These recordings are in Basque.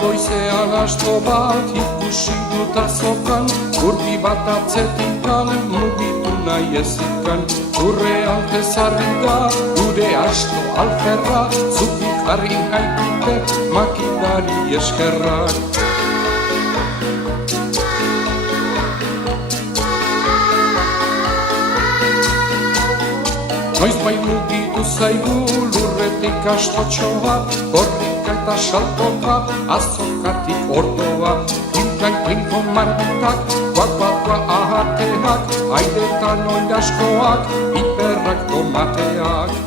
goizean asto bat ikusi dut azokan, urbi bat atzetikan, mugitu nahi ezikan. Urrean ezarri da, gure asto alferra, zutik jarri nahi dute makinari eskerrak. Noiz bai mugitu zaigu lurretik astotxoa, korrika eta saltoka, azokatik ordoa. Klinko marbitak, guak ahateak, airetan oiraskoak, piperrak tomateak.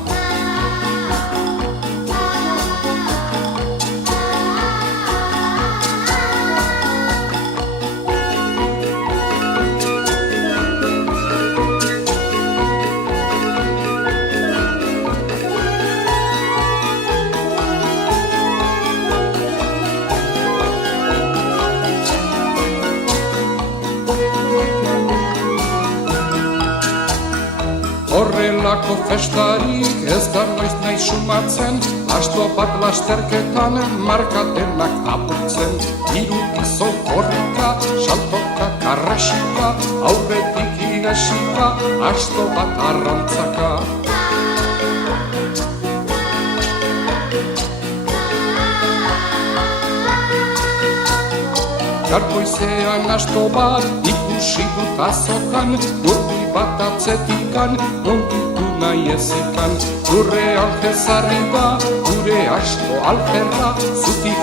Horrelako festarik ez da noiz nahi sumatzen, asto bat lasterketan markatenak apurtzen. Hiru gizon korrika, saltoka karrasika, aurretik igasika, asto bat arrantzaka. Garkoizean asto bat ikusi dut azokan, urbi bat atzetikan, mugitu nahi ezikan. Gurrean ezarri da, gure asto alferra, zutik